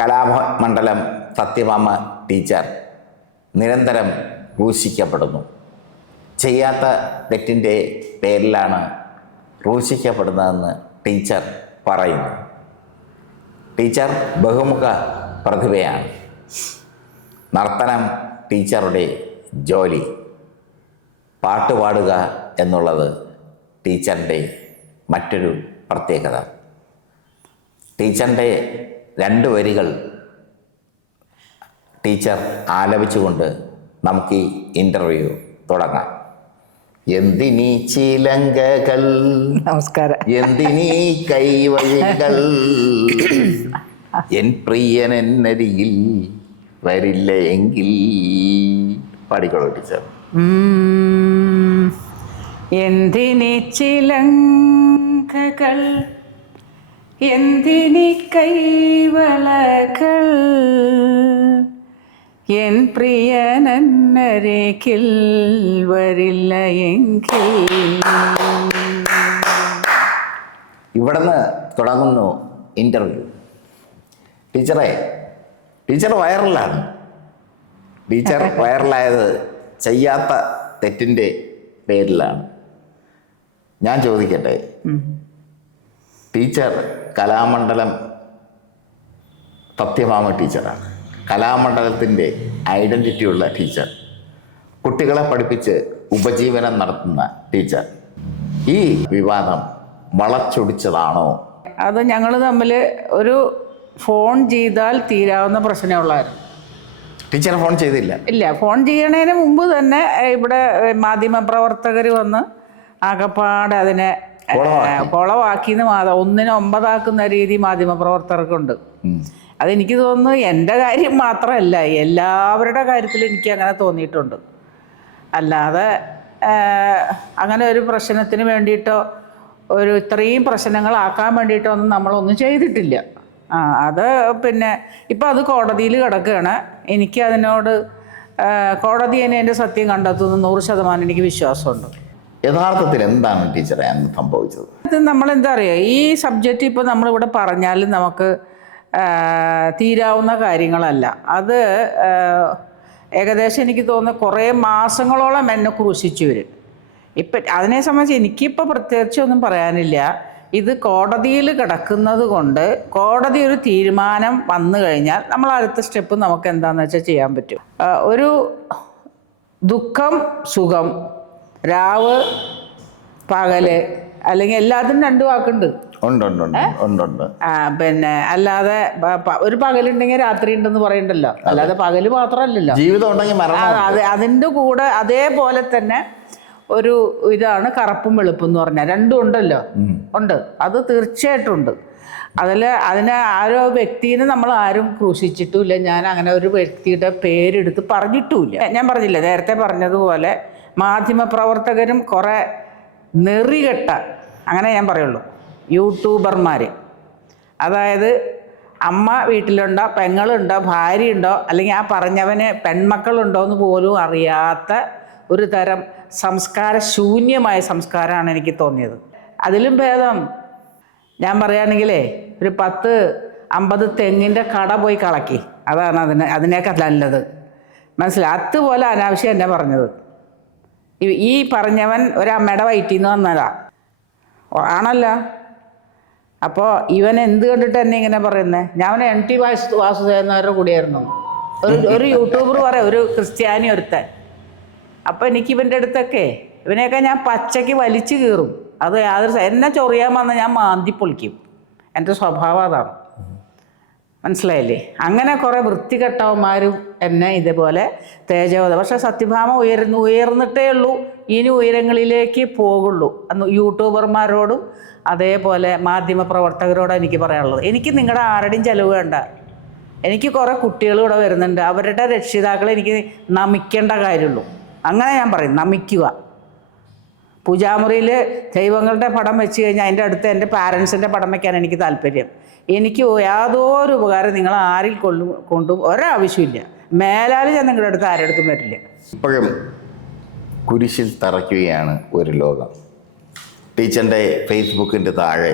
Kalamandalam Satyabhama teacher നിരന്തരം ക്രൂശിക്കപ്പെടുന്നു ചെയ്യാത്ത തെറ്റിന്റെ പേരിലാണ് ക്രൂശിക്കപ്പെടുന്നതെന്ന് ടീച്ചർ പറയുന്നു. ടീച്ചർ ബഹുമുഖ പ്രതിഭയാണ്. നർത്തനം ടീച്ചറുടെ ജോലി. പാട്ട് പാടുക എന്നുള്ളത് ടീച്ചറിന്റെ മറ്റൊരു പ്രത്യേകത. ടീച്ചറിന്റെ രണ്ട് വരികൾ ടീച്ചർ ആലപിച്ചുകൊണ്ട് നമുക്ക് ഈ ഇന്റർവ്യൂ തുടങ്ങാം. എന്തിനീ ചിലങ്കകൾ? നമസ്കാരം. എന്തിനീ കൈവഴികൾ? എൻ പ്രിയൻ എന്നരിയിൽ വരില്ല എങ്കിൽ. പാടിക്കോളൂ ടീച്ചർ. എന്തിനി ചിലങ്കകൾ? എന്തിനി കൈവളകൾ എൻ പ്രിയനന്നരേക്കിൽ വരില്ല എങ്കിൽ ഇവിടുന്ന് തുടങ്ങുന്നു ഇന്റർവ്യൂ ടീച്ചറെ ടീച്ചർ വൈറലാണ്. ടീച്ചർ വൈറലായത് ചെയ്യാത്ത തെറ്റിന്റെ പേരിലാണ്. ഞാൻ ചോദിക്കട്ടെ? ടീച്ചർ കലാമണ്ഡലം സത്യഭാമ ടീച്ചറാണ്. കലാമണ്ഡലത്തിന്റെ ഐഡന്റിറ്റിയുള്ള ടീച്ചർ. കുട്ടികളെ പഠിപ്പിച്ച് ഉപജീവനം നടത്തുന്ന ടീച്ചർ. ഈ വിവാദം വളച്ചൊടിച്ചതാണോ? അത് ഞങ്ങൾ തമ്മിൽ ഒരു ഫോൺ ചെയ്താൽ തീരാവുന്ന പ്രശ്നമുള്ളായിരുന്നു ടീച്ചർ ഫോൺ ചെയ്തില്ല. ഇല്ല ഫോൺ ചെയ്യണതിന് മുമ്പ് തന്നെ ഇവിടെ മാധ്യമ പ്രവർത്തകർ വന്ന് ആകപ്പാടെ അതിനെ കുളവാക്കിന്ന് മാതാ ഒന്നിനെ ഒമ്പതാക്കുന്ന രീതി മാധ്യമ പ്രവർത്തകർക്കുണ്ട് ഉം. അതെനിക്ക് തോന്നുന്നു എന്റെ കാര്യം മാത്രമല്ല എല്ലാവരുടെ കാര്യത്തിൽ എനിക്ക് അങ്ങനെ തോന്നിയിട്ടുണ്ട്. അല്ലാതെ അങ്ങനെ ഒരു പ്രശ്നത്തിന് വേണ്ടിയിട്ടോ ഒരു ഇത്രയും പ്രശ്നങ്ങളാക്കാൻ വേണ്ടിയിട്ടോ ഒന്നും നമ്മളൊന്നും ചെയ്തിട്ടില്ല. ആ അത് പിന്നെ ഇപ്പം അത് കോടതിയിൽ കിടക്കുകയാണ്. എനിക്ക് അതിനോട് കോടതി തന്നെ എന്റെ സത്യം കണ്ടെത്തുന്ന നൂറ് ശതമാനം എനിക്ക് വിശ്വാസമുണ്ട്. യഥാർത്ഥത്തിൽ എന്താണ് ടീച്ചറെ അന്ന് സംഭവിച്ചത്? ഇത് നമ്മളെന്താ പറയുക ഈ സബ്ജക്റ്റ് ഇപ്പോൾ നമ്മളിവിടെ പറഞ്ഞാലും നമുക്ക് തീരാവുന്ന കാര്യങ്ങളല്ല. അത് ഏകദേശം എനിക്ക് തോന്നുന്നു കുറേ മാസങ്ങളോളം എന്നെ ക്രൂശിച്ചു വരും ഇപ്പം അതിനെ സംബന്ധിച്ച് എനിക്കിപ്പോൾ പ്രത്യേകിച്ച് ഒന്നും പറയാനില്ല. ഇത് കോടതിയിൽ കിടക്കുന്നത് കൊണ്ട് കോടതി ഒരു തീരുമാനം വന്നു കഴിഞ്ഞാൽ നമ്മൾ അടുത്ത സ്റ്റെപ്പ് നമുക്ക് എന്താണെന്ന് വെച്ചാൽ ചെയ്യാൻ പറ്റും. ഒരു ദുഃഖം സുഖം രാവ് പകൽ അല്ലെങ്കിൽ എല്ലാത്തിനും രണ്ട് വാക്കുണ്ട്. ഉണ്ട് ഉണ്ട് ഉണ്ട് ഉണ്ട് ഉണ്ട്. ആ, പിന്നെ അല്ലാതെ ഒരു പകലുണ്ടെങ്കിൽ രാത്രി ഉണ്ടെന്ന് പറയണ്ടല്ലോ. അല്ലാതെ പകൽ മാത്രമല്ലല്ലോ. ജീവിതം ഉണ്ടെങ്കിൽ അത് അതിന്റെ കൂടെ അതേപോലെ തന്നെ ഒരു ഇതാണ് കറുപ്പും വെളുപ്പും എന്ന് പറഞ്ഞാൽ രണ്ടും ഉണ്ടല്ലോ. ഉണ്ട്. അത് തീർച്ചയായിട്ടും ഉണ്ട്. അതിൽ അതിനെ ആരോ വ്യക്തിനെ നമ്മൾ ആരും ക്രൂശിച്ചിട്ടുമില്ല. ഞാൻ അങ്ങനെ ഒരു വ്യക്തിയുടെ പേരെടുത്ത് പറഞ്ഞിട്ടുമില്ല. ഞാൻ പറഞ്ഞില്ല നേരത്തെ പറഞ്ഞതുപോലെ മാധ്യമപ്രവർത്തകരും കുറേ നെറികെട്ട അങ്ങനെ ഞാൻ പറയുള്ളൂ യൂട്യൂബർമാർ അതായത് അമ്മ വീട്ടിലുണ്ടോ പെങ്ങളുണ്ടോ ഭാര്യയുണ്ടോ അല്ലെങ്കിൽ ആ പറഞ്ഞവന് പെൺമക്കളുണ്ടോ എന്ന് പോലും അറിയാത്ത ഒരു തരം സംസ്കാര ശൂന്യമായ സംസ്കാരമാണ് എനിക്ക് തോന്നിയത്. അതിലും ഭേദം ഞാൻ പറയുകയാണെങ്കിലേ ഒരു പത്ത് അമ്പത് തെങ്ങിന്റെ കട പോയി കളക്കി. അതാണ് അതിന് അതിനേക്കാൾ നല്ലത്. മനസ്സിലായി? അതുപോലെ അനാവശ്യം എന്നെ പറഞ്ഞത്. ഈ- പറഞ്ഞവൻ ഒരമ്മയുടെ വയറ്റിൽ നിന്ന് വന്നതാ. ആണല്ലോ. അപ്പോൾ ഇവൻ എന്ത് കണ്ടിട്ട് എന്നെ ഇങ്ങനെ പറയുന്നത് ഞാൻ എം ടി വാസു വാസുദേവന്മാരുടെ കൂടെയായിരുന്നു. ഒരു ഒരു യൂട്യൂബർ പറയാം ഒരു ക്രിസ്ത്യാനി ഒരുത്തൻ. അപ്പോൾ എനിക്ക് ഇവന്റെ അടുത്തൊക്കെ ഇവനെയൊക്കെ ഞാൻ പച്ചയ്ക്ക് വലിച്ചു കീറും. അത് യാതൊരു എന്നെ ചൊറിയാൻ വന്നാൽ ഞാൻ മാന്തി പൊളിക്കും. എന്റെ സ്വഭാവം അതാണ്. മനസ്സിലായില്ലേ? അങ്ങനെ കുറേ വൃത്തികെട്ടവന്മാരും എന്നെ ഇതേപോലെ തേജവത പക്ഷെ സത്യഭാമ ഉയരുന്നു ഉയർന്നിട്ടേ ഉള്ളൂ. ഇനി ഉയരങ്ങളിലേക്ക് പോകുള്ളൂ. അന്ന് യൂട്യൂബർമാരോടും അതേപോലെ മാധ്യമ പ്രവർത്തകരോടും എനിക്ക് പറയാനുള്ളത്. എനിക്ക് നിങ്ങളുടെ ആരുടെയും ചിലവ് വേണ്ട. എനിക്ക് കുറേ കുട്ടികൾ ഇവിടെ വരുന്നുണ്ട്. അവരുടെ രക്ഷിതാക്കളെ എനിക്ക് നമിക്കേണ്ട കാര്യമുള്ളൂ. അങ്ങനെ ഞാൻ പറയും നമിക്കുക. പൂജാമുറിയിൽ ദൈവങ്ങളുടെ പടം വെച്ച് കഴിഞ്ഞാൽ അതിന്റെ അടുത്ത് എന്റെ പാരൻസിന്റെ പടം വയ്ക്കാൻ എനിക്ക് താല്പര്യം. എനിക്ക് യാതൊരു ഉപകാരം നിങ്ങൾ ആരിൽ കൊള്ളും കൊണ്ടും ഒരാവശ്യമില്ല മേലാൽ ഞാൻ നിങ്ങളുടെ അടുത്ത് ആരുടെ അടുത്തും വരില്ല. ഇപ്പോഴും കുരിശിൽ തറയ്ക്കുകയാണ് ഒരു ലോകം. ടീച്ചറിന്റെ ഫേസ്ബുക്കിന്റെ താഴെ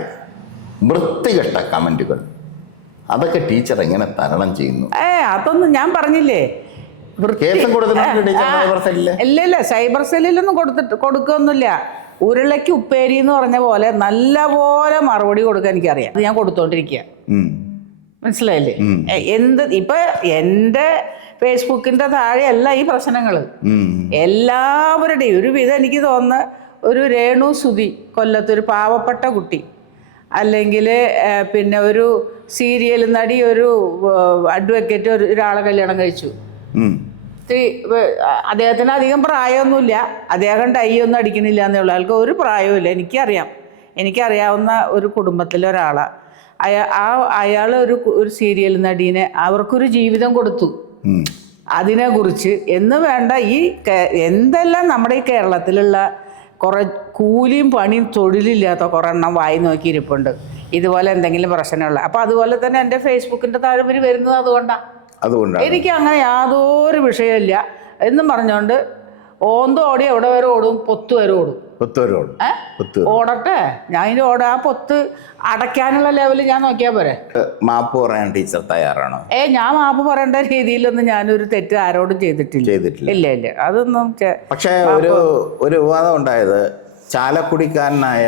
വൃത്തികെട്ട കമന്റുകൾ അതൊക്കെ ടീച്ചർ എങ്ങനെ തരണം ചെയ്യുന്നു? ഏ അതൊന്നും ഞാൻ പറഞ്ഞില്ലേ? കേസും ഇല്ല ഇല്ല സൈബർ സെല്ലിലൊന്നും കൊടുത്തിട്ട് കൊടുക്കൊന്നുമില്ല. ഉരുളയ്ക്ക് ഉപ്പേരി എന്ന് പറഞ്ഞ പോലെ നല്ല പോലെ മറുപടി കൊടുക്കാൻ എനിക്കറിയാം. അത് ഞാൻ കൊടുത്തോണ്ടിരിക്കുക. മനസ്സിലായില്ലേ? എന്ത് ഇപ്പൊ എന്റെ ഫേസ്ബുക്കിന്റെ താഴെയല്ല ഈ പ്രശ്നങ്ങൾ എല്ലാവരുടെയും ഒരു വിധം എനിക്ക് തോന്നുന്ന ഒരു രേണു സുതി കൊല്ലത്തൊരു പാവപ്പെട്ട കുട്ടി അല്ലെങ്കിൽ പിന്നെ ഒരു സീരിയൽ നടി ഒരു അഡ്വക്കേറ്റ് ഒരു ഒരാളെ കല്യാണം കഴിച്ചു. ഇത്തിരി അദ്ദേഹത്തിന് അധികം പ്രായമൊന്നുമില്ല. അദ്ദേഹം ടൈയൊന്നും ഒന്നും അടിക്കണില്ല എന്നുള്ള. ആൾക്ക് അയാൾക്ക് ഒരു പ്രായവുമില്ല. എനിക്കറിയാം. എനിക്കറിയാവുന്ന ഒരു കുടുംബത്തിലെ ഒരാളാണ് അയാ ആ അയാൾ ഒരു ഒരു സീരിയൽ നടീനെ അവർക്കൊരു ജീവിതം കൊടുത്തു. അതിനെക്കുറിച്ച് എന്ന് വേണ്ട ഈ എന്തെല്ലാം നമ്മുടെ ഈ കേരളത്തിലുള്ള കുറേ കൂലിയും പണിയും തൊഴിലില്ലാത്ത കുറേ എണ്ണം വായി നോക്കി ഇരിപ്പുണ്ട്. ഇതുപോലെ എന്തെങ്കിലും പ്രശ്നമുള്ള അപ്പോൾ അതുപോലെ തന്നെ എന്റെ ഫേസ്ബുക്കിന്റെ താഴെ ഇവർ വരുന്നത് അതുകൊണ്ടാണ് അതുകൊണ്ടാണ്. എനിക്ക് അങ്ങനെ യാതൊരു വിഷയമില്ല എന്നും പറഞ്ഞുകൊണ്ട് ഓന്തോ ഓടി എവിടെ വരെ ഓടും? പൊത്ത് വരെ ഓടും. പുത്തൂരോട് വരെ ഓടും. ഓടട്ടെ? ഞാൻ ഇനി ഓട ആ പൊത്ത് അടയ്ക്കാനുള്ള ലെവലിൽ ഞാൻ നോക്കിയാൽ പോരെ? മാപ്പ് പറയാൻ ടീച്ചർ തയ്യാറാണോ? ഏ ഞാൻ മാപ്പ് പറയേണ്ട രീതിയിലൊന്നും ഞാനൊരു തെറ്റ് ആരോടും ചെയ്തിട്ടില്ല. ചെയ്തിട്ടില്ല. ഇല്ല ഇല്ല. അതൊന്നും പക്ഷേ ഒരു ഒരു വിവാദം ഉണ്ടായത് ചാലക്കുടിക്കാരനായ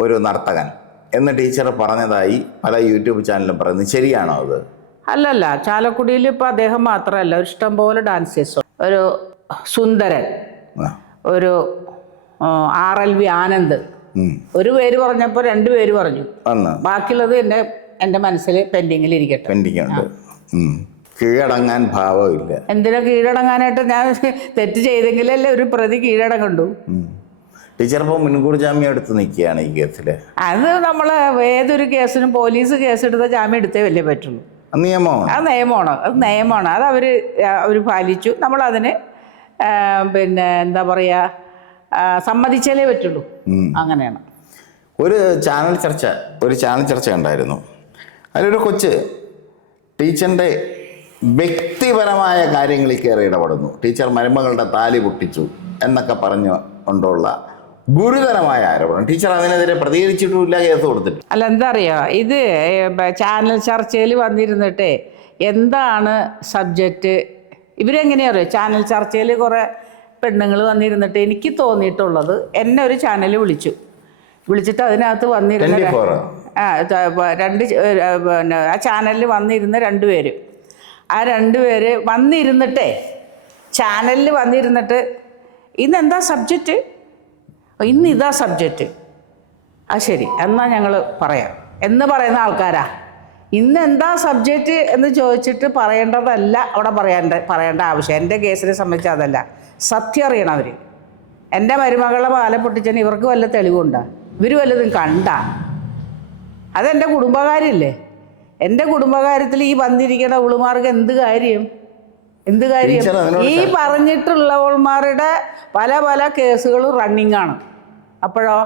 ഒരു നർത്തകൻ എന്ന് ടീച്ചർ പറഞ്ഞതായി പല യൂട്യൂബ് ചാനലും പറയുന്നത് ശരിയാണോ അത്? അല്ലല്ല ചാലക്കുടിയിൽ ഇപ്പം അദ്ദേഹം മാത്രമല്ല ഒരു ഇഷ്ടംപോലെ ഡാൻസേഴ്സ് ഒരു സുന്ദരൻ ഒരു ആർ എൽ വി ആനന്ദ്. ഒരു പേര് പറഞ്ഞപ്പോൾ രണ്ട് പേര് പറഞ്ഞു. ബാക്കിയുള്ളത് എന്റെ എന്റെ മനസ്സിൽ പെൻഡിങ്ങിൽ ഇരിക്കട്ടെ. പെൻഡിങ് ഉണ്ട്. കീഴടങ്ങാൻ ഭാവമില്ല. എന്തിനാ കീഴടങ്ങാനായിട്ട്? ഞാൻ തെറ്റ് ചെയ്തെങ്കിലല്ലേ ഒരു പ്രതി കീഴടങ്ങണ്ടു. ടീച്ചർ ഇപ്പോൾ മുൻകൂർ ജാമ്യം എടുത്ത് നിൽക്കുകയാണ് ഈ കേസിൽ അത് നമ്മൾ ഏതൊരു കേസിനും പോലീസ് കേസെടുത്ത ജാമ്യം എടുത്തേ വലിയ പറ്റുള്ളൂ. നിയമമാണ്. ആ നിയമമാണ്. അത് നിയമമാണ്. അത് അവർ അവർ പാലിച്ചു. നമ്മളതിന് പിന്നെ എന്താ പറയുക സമ്മതിച്ചാലേ പറ്റുള്ളൂ. അങ്ങനെയാണ്. ഒരു ചാനൽ ചർച്ച ഒരു ചാനൽ ചർച്ച ഉണ്ടായിരുന്നു. അതിലൊരു കൊച്ച് ടീച്ചറിന്റെ വ്യക്തിപരമായ കാര്യങ്ങളിൽ കയറി ഇടപെടുന്നു. ടീച്ചർ മരുമകളുടെ താലി പൊട്ടിച്ചു എന്നൊക്കെ പറഞ്ഞു കൊണ്ടുള്ള ഗുരുതരമായ ആരോപണം. ടീച്ചർ അതിനെതിരെ പ്രതികരിച്ചിട്ടുമില്ല കേസ് കൊടുത്തിട്ട് അല്ല എന്താ അറിയോ? ഇത് ചാനൽ ചർച്ചയിൽ വന്നിരുന്നിട്ടേ എന്താണ് സബ്ജക്റ്റ്? ഇവരെങ്ങനെയാ അറിയോ? ചാനൽ ചർച്ചയിൽ കുറേ പെണ്ണുങ്ങൾ വന്നിരുന്നിട്ട് എനിക്ക് തോന്നിയിട്ടുള്ളത് എന്നെ ഒരു ചാനൽ വിളിച്ചു. വിളിച്ചിട്ട് അതിനകത്ത് വന്നിരുന്ന ആ. രണ്ട് പിന്നെ ആ ചാനലിൽ വന്നിരുന്ന രണ്ട് പേര്. ആ രണ്ട് പേര് വന്നിരുന്നിട്ടേ ചാനലിൽ വന്നിരുന്നിട്ട് ഇന്നെന്താ സബ്ജക്റ്റ്? ഇന്ന് ഇതാ സബ്ജക്റ്റ് ആ ശരി എന്നാൽ ഞങ്ങൾ പറയാം. എന്ന് പറയുന്ന ആൾക്കാരാ. ഇന്ന് എന്താ സബ്ജക്റ്റ് എന്ന് ചോദിച്ചിട്ട് പറയേണ്ടതല്ല അവിടെ പറയേണ്ട പറയേണ്ട ആവശ്യം. എന്റെ കേസിനെ സംബന്ധിച്ച് അതല്ല. സത്യം അറിയണം അവർ എന്റെ മരുമകളെ പാല പൊട്ടിച്ചതിന് ഇവർക്ക് വല്ല തെളിവുണ്ടോ? ഇവർ വല്ലതും കണ്ട? അതെന്റെ കുടുംബകാര്യല്ലേ? എന്റെ കുടുംബകാര്യത്തിൽ ഈ വന്നിരിക്കുന്ന ഉളുമാർക്ക് എന്ത് കാര്യം? എന്ത് കാര്യം? ഈ പറഞ്ഞിട്ടുള്ളവന്മാരുടെ പല പല കേസുകളും റണ്ണിങ് ആണ്. അപ്പോഴോ?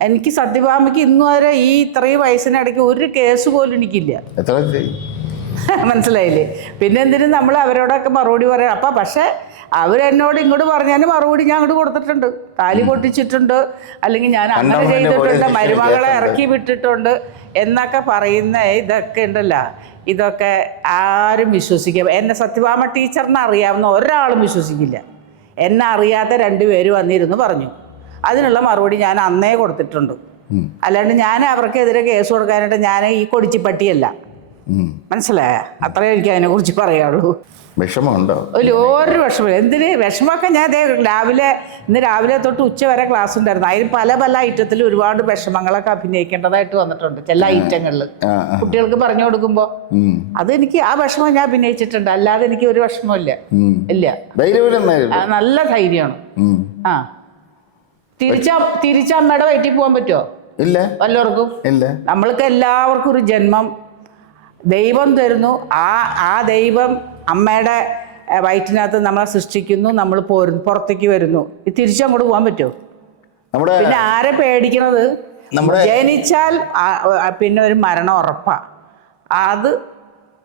എനിക്ക് സത്യഭാമയ്ക്ക് ഇന്നു വരെ ഈ ഇത്രയും വയസ്സിനിടയ്ക്ക് ഒരു കേസ് പോലും എനിക്കില്ല. മനസ്സിലായില്ലേ? പിന്നെ എന്തിനും നമ്മൾ അവരോടൊക്കെ മറുപടി പറയാം. അപ്പം പക്ഷേ അവരെന്നോട് ഇങ്ങോട്ട് പറഞ്ഞാൽ മറുപടി ഞാൻ അങ്ങോട്ട് കൊടുത്തിട്ടുണ്ട്. താലി പൊട്ടിച്ചിട്ടുണ്ട്. അല്ലെങ്കിൽ ഞാൻ അങ്ങനെ ചെയ്തിട്ടുണ്ട്. മരുമകളെ ഇറക്കി വിട്ടിട്ടുണ്ട് എന്നൊക്കെ പറയുന്ന ഇതൊക്കെ ഉണ്ടല്ലോ. ഇതൊക്കെ ആരും വിശ്വസിക്കുക എന്നെ സത്യഭാമ ടീച്ചറിനെ അറിയാവുന്ന ഒരാളും വിശ്വസിക്കില്ല. എന്നെ അറിയാത്ത രണ്ടുപേര് വന്നിരുന്നു പറഞ്ഞു. അതിനുള്ള മറുപടി ഞാൻ അന്നേ കൊടുത്തിട്ടുണ്ട്. അല്ലാണ്ട് ഞാൻ അവർക്കെതിരെ കേസ് കൊടുക്കാനായിട്ട് ഞാൻ ഈ കൊടിച്ചിപ്പട്ടിയല്ല. പട്ടിയല്ല മനസ്സിലായ? അത്രേ എനിക്ക് അതിനെക്കുറിച്ച് പറയാനുള്ളൂ. വിഷമമുണ്ടോ? ഒരു വിഷമം എന്തിന്? വിഷമമൊക്കെ ഞാൻ ദേ രാവിലെ ഇന്ന് രാവിലെ തൊട്ട് ഉച്ച വരെ ക്ലാസ് ഉണ്ടായിരുന്നു. അതിൽ പല പല ഐറ്റത്തിൽ ഒരുപാട് വിഷമങ്ങളൊക്കെ അഭിനയിക്കേണ്ടതായിട്ട് വന്നിട്ടുണ്ട് ചില ഐറ്റങ്ങളിൽ. കുട്ടികൾക്ക് പറഞ്ഞു കൊടുക്കുമ്പോൾ അത് എനിക്ക് ആ വിഷമം ഞാൻ അഭിനയിച്ചിട്ടുണ്ട്. അല്ലാതെ എനിക്ക് ഒരു വിഷമമില്ല ഇല്ല. നല്ല ധൈര്യമാണ്. ആ. തിരിച്ച തിരിച്ച അമ്മയുടെ വയറ്റിൽ പോകാൻ പറ്റുമോ ഇല്ല. വല്ലവർക്കും? ഇല്ല. നമ്മൾക്ക് എല്ലാവർക്കും ഒരു ജന്മം ദൈവം തരുന്നു. ആ ആ ദൈവം അമ്മയുടെ വയറ്റിനകത്ത് നമ്മളെ സൃഷ്ടിക്കുന്നു നമ്മൾ പോരുന്നു പുറത്തേക്ക് വരുന്നു. തിരിച്ചങ്ങോട്ട് പോകാൻ പറ്റുമോ? പിന്നെ ആരെ പേടിക്കണത്? ജനിച്ചാൽ പിന്നെ ഒരു മരണം ഉറപ്പാ. അത്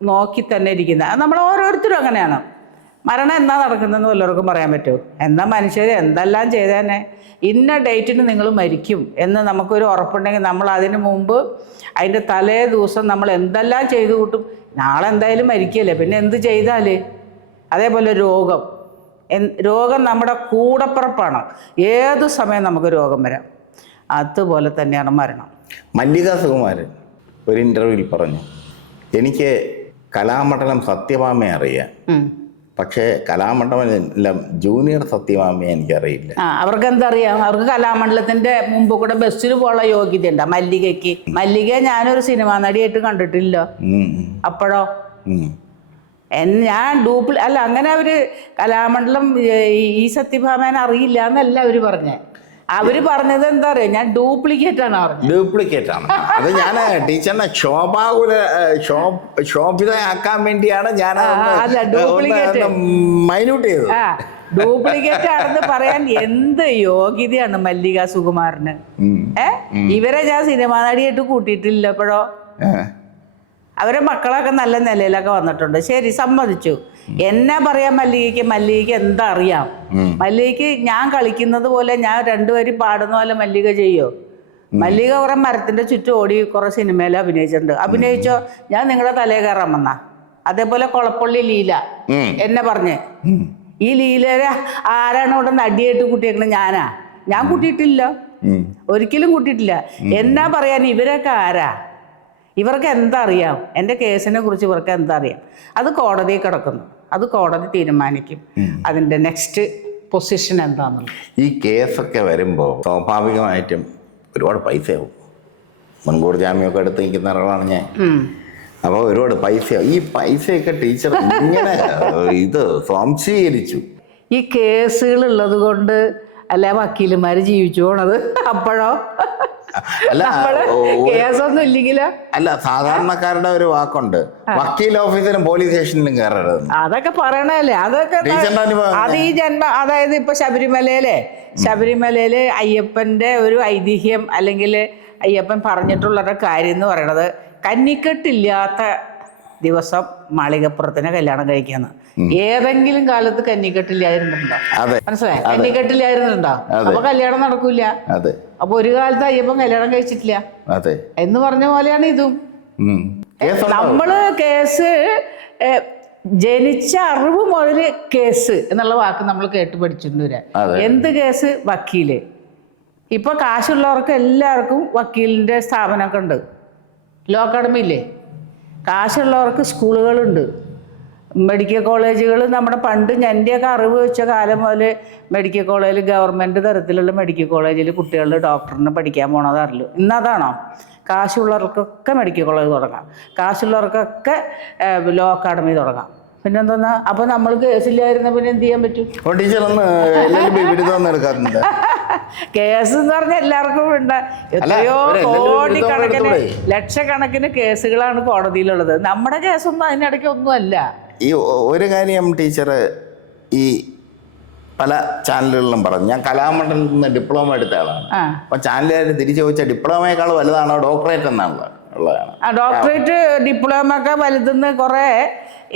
നോക്കി തന്നെ ഇരിക്കുന്നത് അത് നമ്മൾ ഓരോരുത്തരും അങ്ങനെയാണ്. മരണം എന്നാ നടക്കുന്നതെന്ന് വല്ലവർക്കും പറയാൻ പറ്റുമോ? എന്നാൽ മനുഷ്യർ എന്തെല്ലാം ചെയ്തേനെ? ഇന്ന ഡേറ്റിന് നിങ്ങൾ മരിക്കും എന്ന് നമുക്കൊരു ഉറപ്പുണ്ടെങ്കിൽ നമ്മൾ അതിന് മുമ്പ് അതിന്റെ തലേ ദിവസം നമ്മൾ എന്തെല്ലാം ചെയ്തു കൂട്ടും? നാളെ എന്തായാലും മരിക്കല്ലേ പിന്നെ എന്ത് ചെയ്താൽ അതേപോലെ രോഗം. എൻ- രോഗം നമ്മുടെ കൂടപ്പിറപ്പാണ്. ഏതു സമയം നമുക്ക് രോഗം വരാം? അതുപോലെ തന്നെയാണ് മരണം. മല്ലിക സുകുമാരൻ ഒരു ഇന്റർവ്യൂവിൽ പറഞ്ഞു എനിക്ക് കലാമണ്ഡലം സത്യഭാമയെ അറിയാം. പക്ഷേ കലാമണ്ഡലം ജൂനിയർ സത്യഭാമയെ എനിക്കറിയില്ല. ആ അവർക്ക് എന്തറിയാം അവർക്ക് കലാമണ്ഡലത്തിന്റെ മുമ്പ് കൂടെ ബസ്സിൽ പോകാനുള്ള യോഗ്യത ഉണ്ട് മല്ലികയ്ക്ക് മല്ലിക ഞാനൊരു സിനിമാ നടിയായിട്ട് കണ്ടിട്ടില്ല. അപ്പോഴോ? ഞാൻ ഡൂപ്ലി അല്ല അങ്ങനെ അവർ കലാമണ്ഡലം ഈ- ഈ സത്യഭാമേനെ അറിയില്ല എന്നല്ല അവർ പറഞ്ഞേ അവർ പറഞ്ഞത് എന്താ അറിയോ ഞാൻ ഡ്യൂപ്ലിക്കേറ്റ് ആണ് പറഞ്ഞത്. ഡ്യൂപ്ലിക്കേറ്റ് ആണ്. അത് ഞാൻ ടീച്ചറിനെ ശോഭാകുല ശോഭ ശോഭിതയാക്കാൻ വേണ്ടിയാണ് ഞാൻ അല്ല, ഡ്യൂപ്ലിക്കേറ്റ് മൈന്യൂട്ട് ചെയ്തത്. ഡ്യൂപ്ലിക്കേറ്റ് ആണെന്ന് പറയാൻ എന്ത് യോഗ്യതയാണ് മല്ലിക സുകുമാറിന്? ഏ? ഇവരെ ഞാൻ സിനിമാ നടിയായിട്ട് കൂട്ടിയിട്ടില്ല എപ്പോഴോ അവരെ മക്കളൊക്കെ നല്ല നിലയിലൊക്കെ വന്നിട്ടുണ്ട്. ശരി സമ്മതിച്ചു. എന്നാ പറയാം മല്ലികയ്ക്ക് മല്ലികയ്ക്ക് എന്താ അറിയാം. മല്ലികയ്ക്ക് ഞാൻ കളിക്കുന്നത് പോലെ ഞാൻ രണ്ടുപേരും പാടുന്ന പോലെ മല്ലിക ചെയ്യോ? മല്ലിക കുറെ മരത്തിന്റെ ചുറ്റും ഓടി കുറെ സിനിമയിൽ അഭിനയിച്ചിട്ടുണ്ട്. അഭിനയിച്ചോ? ഞാൻ നിങ്ങളുടെ തലേ കയറാൻ വന്ന. അതേപോലെ കൊളപ്പള്ളി ലീല. എന്നെ പറഞ്ഞേ. ഈ ലീലരെ ആരാണ് ഇവിടെ നടിയായിട്ട് കുട്ടിയേക്കണ ഞാനാ. ഞാൻ കൂട്ടിയിട്ടില്ല. ഒരിക്കലും കൂട്ടിയിട്ടില്ല. എന്നാ പറയാൻ ഇവരൊക്കെ ആരാ? ഇവർക്ക് എന്താ അറിയാം? എന്റെ കേസിനെ കുറിച്ച് ഇവർക്ക് എന്താ അറിയാം? അത് കോടതിയിൽ കിടക്കുന്നു. അത് കോടതി തീരുമാനിക്കും. അതിന്റെ നെക്സ്റ്റ് പൊസിഷൻ എന്താണെന്നുള്ളത് ഈ കേസൊക്കെ വരുമ്പോൾ സ്വാഭാവികമായിട്ടും ഒരുപാട് പൈസയാവും. മുൻകൂർ ജാമ്യമൊക്കെ എടുത്ത് നിൽക്കുന്ന ഒരാളാണ് ഞാൻ. അപ്പോൾ ഒരുപാട് പൈസയാവും. ഈ പൈസയൊക്കെ ടീച്ചർ ഇങ്ങനെ ഇത് സ്വാംശീകരിച്ചു. ഈ കേസുകൾ ഉള്ളത് കൊണ്ട് അല്ലെ വക്കീലുമാർ ജീവിച്ചു പോണത് അപ്പോഴോ? അല്ല കേസൊന്നും ഇല്ലെങ്കിലോ അല്ല സാധാരണക്കാരുടെ ഒരു വാക്കുണ്ട്. വക്കീൽ ഓഫീസിലും പോലീസ് സ്റ്റേഷനിലും കയറരുത് അതൊക്കെ പറയണല്ലേ അതൊക്കെ അത് ഈ ജന്മ അതായത് ഇപ്പൊ ശബരിമലയിലെ ശബരിമലയിൽ അയ്യപ്പന്റെ ഒരു ഐതിഹ്യം അല്ലെങ്കിൽ അയ്യപ്പൻ പറഞ്ഞിട്ടുള്ളൊരു കാര്യം എന്ന് പറയണത് കന്നിക്കെട്ടില്ലാത്ത ദിവസം മാളികപ്പുറത്തിനെ കല്യാണം കഴിക്കാന്ന്. ഏതെങ്കിലും കാലത്ത് കന്നിക്കെട്ടില്ലായിരുന്നുണ്ടോ മനസ്സിലായി? കന്നിക്കെട്ടില്ലായിരുന്നുണ്ടോ അപ്പൊ കല്യാണം നടക്കൂല അപ്പൊ ഒരു കാലത്ത് അയ്യപ്പൻ കല്യാണം കഴിച്ചിട്ടില്ല. എന്ന് പറഞ്ഞ പോലെയാണ് ഇതും. നമ്മൾ കേസ് ജനിച്ച അറിവ് മുതൽ കേസ് എന്നുള്ള വാക്ക് നമ്മൾ കേട്ട് പഠിച്ചിട്ടുണ്ട് വരെ എന്ത് കേസ്? വക്കീൽ. ഇപ്പൊ കാശുള്ളവർക്ക് എല്ലാവർക്കും വക്കീലിന്റെ സ്ഥാപനമൊക്കെ ഉണ്ട്. ലോ അക്കാഡമി ഇല്ലേ? കാശുള്ളവർക്ക് സ്കൂളുകളുണ്ട്. മെഡിക്കൽ കോളേജുകൾ നമ്മുടെ പണ്ട് എന്റെയൊക്കെ അറിവ് വെച്ച കാലം മുതൽ മെഡിക്കൽ കോളേജിൽ ഗവൺമെന്റ് തരത്തിലുള്ള മെഡിക്കൽ കോളേജിൽ കുട്ടികൾ ഡോക്ടറിന് പഠിക്കാൻ പോണത് അറിയില്ല ഇന്നതാണോ? കാശുള്ളവർക്കൊക്കെ മെഡിക്കൽ കോളേജ് തുടങ്ങാം. കാശുള്ളവർക്കൊക്കെ ലോ അക്കാഡമി തുടങ്ങാം. പിന്നെന്താ അപ്പോൾ നമ്മൾ കേസില്ലായിരുന്ന പിന്നെ എന്ത് ചെയ്യാൻ പറ്റും? ടീച്ചർ കേസ് എന്ന് പറഞ്ഞാൽ എല്ലാവർക്കും ഉണ്ട്. എത്രയോ കോടിക്കണക്കിന്. ലക്ഷക്കണക്കിന് കേസുകളാണ് കോടതിയിലുള്ളത്. നമ്മുടെ കേസൊന്നും അതിനിടയ്ക്ക് ഒന്നുമല്ല. ഈ ഒരു കാര്യം ടീച്ചർ ഈ പല ചാനലുകളിലും പറഞ്ഞു. ഞാൻ കലാമണ്ഡലത്തിൽ നിന്ന് ഡിപ്ലോമ എടുത്ത ആളാണ്. അപ്പൊ ചാനലുകാർ തിരിച്ചു ചോദിച്ചാൽ ഡിപ്ലോമയേക്കാൾ വലുതാണോ ഡോക്ടറേറ്റ് എന്നാണല്ലോ ഉള്ളതാണ്. ഡോക്ടറേറ്റ് ഡിപ്ലോമ ഒക്കെ വലുതെന്ന് കുറെ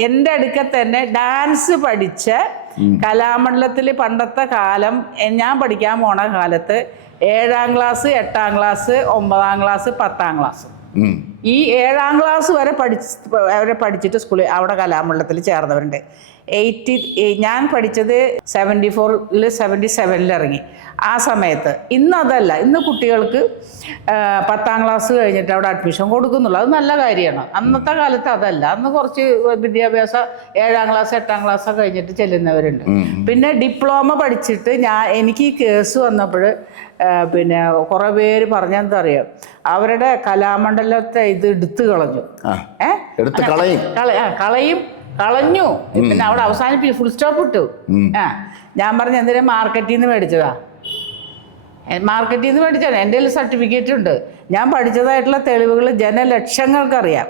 എന്റെ അടുക്കൽ തന്നെ ഡാൻസ് പഠിച്ച കലാമണ്ഡലത്തിൽ പണ്ടത്തെ കാലം ഞാൻ പഠിക്കാൻ പോണ കാലത്ത് ഏഴാം ക്ലാസ് എട്ടാം ക്ലാസ് ഒമ്പതാം ക്ലാസ് പത്താം ക്ലാസ്. ഈ ഏഴാം ക്ലാസ് വരെ പഠിച്ച് അവരെ പഠിച്ചിട്ട് സ്കൂളിൽ അവിടെ കലാമണ്ഡലത്തിൽ ചേർന്നവരുണ്ട്. എയ്റ്റി ഞാൻ പഠിച്ചത് സെവന്റി ഫോറിൽ സെവന്റി സെവനിൽ ഇറങ്ങി. ആ സമയത്ത്. ഇന്ന് അതല്ല ഇന്ന് കുട്ടികൾക്ക് പത്താം ക്ലാസ് കഴിഞ്ഞിട്ട് അവിടെ അഡ്മിഷൻ കൊടുക്കുന്നുള്ളൂ. അത് നല്ല കാര്യമാണ്. അന്നത്തെ കാലത്ത് അതല്ല. അന്ന് കുറച്ച് വിദ്യാഭ്യാസം ഏഴാം ക്ലാസ് എട്ടാം ക്ലാസ് കഴിഞ്ഞിട്ട് ചെല്ലുന്നവരുണ്ട്. പിന്നെ ഡിപ്ലോമ പഠിച്ചിട്ട് ഞാൻ എനിക്ക് ഈ കേസ് വന്നപ്പോൾ പിന്നെ കുറേ പേര് പറഞ്ഞെന്താ അറിയാം? അവരുടെ കലാമണ്ഡലത്തെ ഇത് എടുത്തു കളഞ്ഞു. ആ. ഏ? എടുത്ത് കളയും. കളയും കളഞ്ഞു. പിന്നെ അവിടെ അവസാനിപ്പിച്ചു. ഫുൾ സ്റ്റോപ്പ് ഇട്ടു. ആ. ഞാൻ പറഞ്ഞു എന്തിനാ മാർക്കറ്റിൽ നിന്ന് മേടിച്ചതാ? മാർക്കറ്റിൽ നിന്ന് മേടിച്ചാണ് എന്റെ കയ്യിൽ സർട്ടിഫിക്കറ്റ് ഉണ്ട്. ഞാൻ പഠിച്ചതായിട്ടുള്ള തെളിവുകൾ ജനലക്ഷങ്ങൾക്കറിയാം.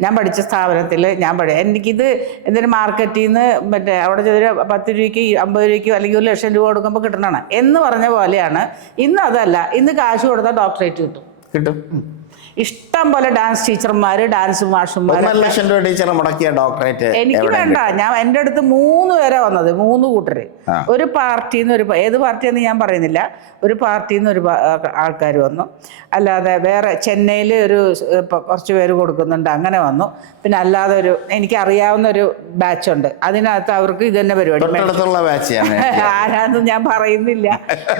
ഞാൻ പഠിച്ച സ്ഥാപനത്തിൽ ഞാൻ പഠി എനിക്കിത് എന്തിനു മാർക്കറ്റിൽ നിന്ന് മറ്റേ അവിടെ ചെറിയ പത്ത് രൂപയ്ക്ക് അമ്പത് രൂപയ്ക്ക് അല്ലെങ്കിൽ ഒരു ലക്ഷം രൂപ കൊടുക്കുമ്പോൾ കിട്ടണതാണ്. എന്ന് പറഞ്ഞ പോലെയാണ്. ഇന്ന് അതല്ല. ഇന്ന് കാശ് കൊടുത്താൽ ഡോക്ടറേറ്റ് കിട്ടും. കിട്ടും. ഇഷ്ടം പോലെ ഡാൻസ് ടീച്ചർമാര് ഡാൻസ് മാഷന്മാർ ലക്ഷം രൂപ ടീച്ചർ മുടക്കിയ ഡോക്ടറേറ്റ് എനിക്ക് വേണ്ട ഞാൻ എന്റെ അടുത്ത് മൂന്ന് പേരെ വന്നത് മൂന്ന് കൂട്ടര്. ഒരു പാർട്ടിയിൽ നിന്ന് ഒരു ഏത് പാർട്ടിയെന്ന് ഞാൻ പറയുന്നില്ല. ഒരു പാർട്ടിയിൽ നിന്ന് ഒരു ആൾക്കാർ വന്നു. അല്ലാതെ വേറെ ചെന്നൈയിൽ ഒരു കുറച്ച് പേര് കൊടുക്കുന്നുണ്ട് അങ്ങനെ വന്നു. പിന്നെ അല്ലാതെ ഒരു എനിക്ക് അറിയാവുന്ന ഒരു ബാച്ച് ഉണ്ട്. അതിനകത്ത് അവർക്ക് ഇത് തന്നെ പരിപാടി. ആരാന്നും ഞാൻ പറയുന്നില്ല.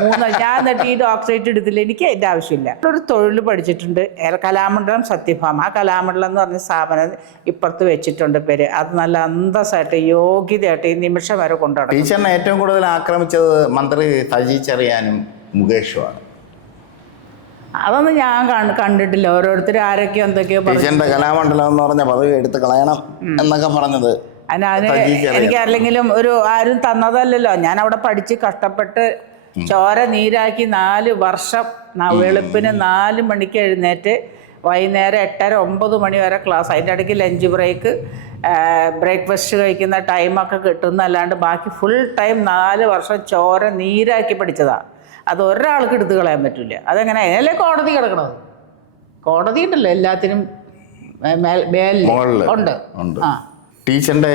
മൂന്ന് ഞാൻ എന്നിട്ട് ഈ ഡോക്ടറേറ്റ് എടുത്തില്ല എനിക്ക് അതിന്റെ ആവശ്യമില്ല. ഒരു തൊഴിൽ പഠിച്ചിട്ടുണ്ട് കലാമണ്ഡലം സത്യഭാമ. ആ കലാമണ്ഡലം എന്ന് പറഞ്ഞ സ്ഥാപനം ഇപ്പുറത്ത് വെച്ചിട്ടുണ്ട് പേര്. അത് നല്ല അന്തസ്സായിട്ട് യോഗ്യതയായിട്ട് ഈ നിമിഷം വരെ കൊണ്ടുനടക്കും ടീച്ചറിനെ ഏറ്റവും കൂടുതൽ ആക്രമിച്ചത് മന്ത്രി സജി ചെറിയാനും മുകേഷുമാണ് അതൊന്നും ഞാൻ കണ്ട്- കണ്ടിട്ടില്ല. ഓരോരുത്തർ ആരൊക്കെയോ എന്തൊക്കെയോ പറഞ്ഞു. ടീച്ചറിന്റെ കലാമണ്ഡലം എന്ന് പറഞ്ഞ പദവി എടുത്ത് കളയണം എന്നൊക്കെ പറഞ്ഞത് അതിന് എനിക്ക് അല്ലെങ്കിലും ഒരു ആരും തന്നതല്ലല്ലോ. ഞാൻ അവിടെ പഠിച്ച് കഷ്ടപ്പെട്ട് ചോര നീരാക്കി നാല് വർഷം വെളുപ്പിന് നാല് മണിക്ക് എഴുന്നേറ്റ് വൈകുന്നേരം എട്ടര ഒമ്പത് മണി വരെ ക്ലാസ്. അതിന്റെ ഇടയ്ക്ക് ലഞ്ച് ബ്രേക്ക് ബ്രേക്ക്ഫാസ്റ്റ് കഴിക്കുന്ന ടൈമൊക്കെ കിട്ടുന്നല്ലാണ്ട് ബാക്കി ഫുൾ ടൈം നാല് വർഷം ചോര നീരാക്കി പഠിച്ചതാണ് അത് ഒരാൾക്ക് എടുത്തു കളയാൻ പറ്റില്ല അതെങ്ങനെ? അതിനല്ലേ കോടതി കിടക്കണത്? കോടതി ഉണ്ടല്ലോ എല്ലാത്തിനും ഉണ്ട്. ആ. ടീച്ചറിന്റെ